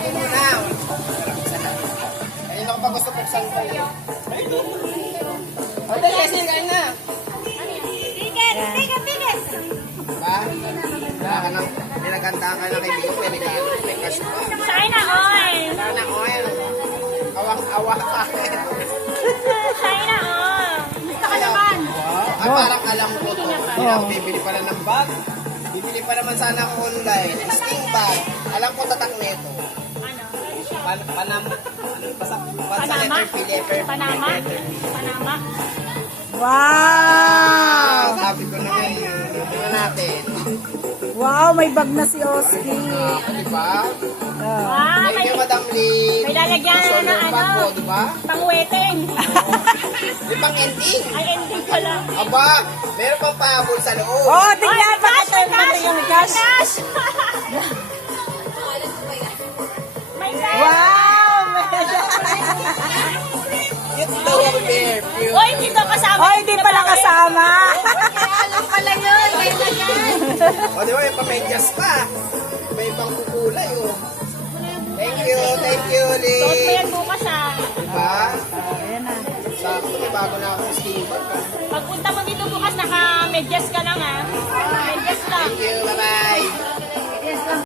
ako muna. Ayun ako pa gusto buksan ko. O, dali, kasi kain na. Bigat! Bigat! Bigat! Ba? Wala ka nang, pinagandaan ka ng kaibigan ko, may cash pa. China oil! Sana oil. Awang-awa ka. China oil! Gusto ka naman! Ay, parang alam ko to. Hindi ako bibili pala ng bag. Bibili pa naman sana ako online. Sting bag. Alam ko tatak nito. Ano? Panama. Basta Panama? letter P, letter P, Panama? letter P. Panama? Wow! Sabi ko naman yun. Tingnan natin. Wow, may bag na si Oski. Diba? Ah, Thank you, Madam Lee. may lalagyan na Shoulder na bag ko, ano. diba? Pang-weteng. Di pang ending. Ay, ending pala. Aba, meron pang pahabol sa loob. Oh, tingnan pa yung cash. Cash! May cash! Wow! Cute daw ako, bear. Cute. Oy, dito kasama. Oh, hindi pala kasama. Alam pala yun. Kailangan. O, di ba, may pamedyas pa. May ibang kukulay, oh. Thank you, Lee. Suot mo yan bukas ah. Diba? Ayan na. Sakto, may bago na akong skin bag, ah. Pagpunta mo dito bukas, naka-medyas ka lang ah. Medyas lang. Thank you, bye-bye.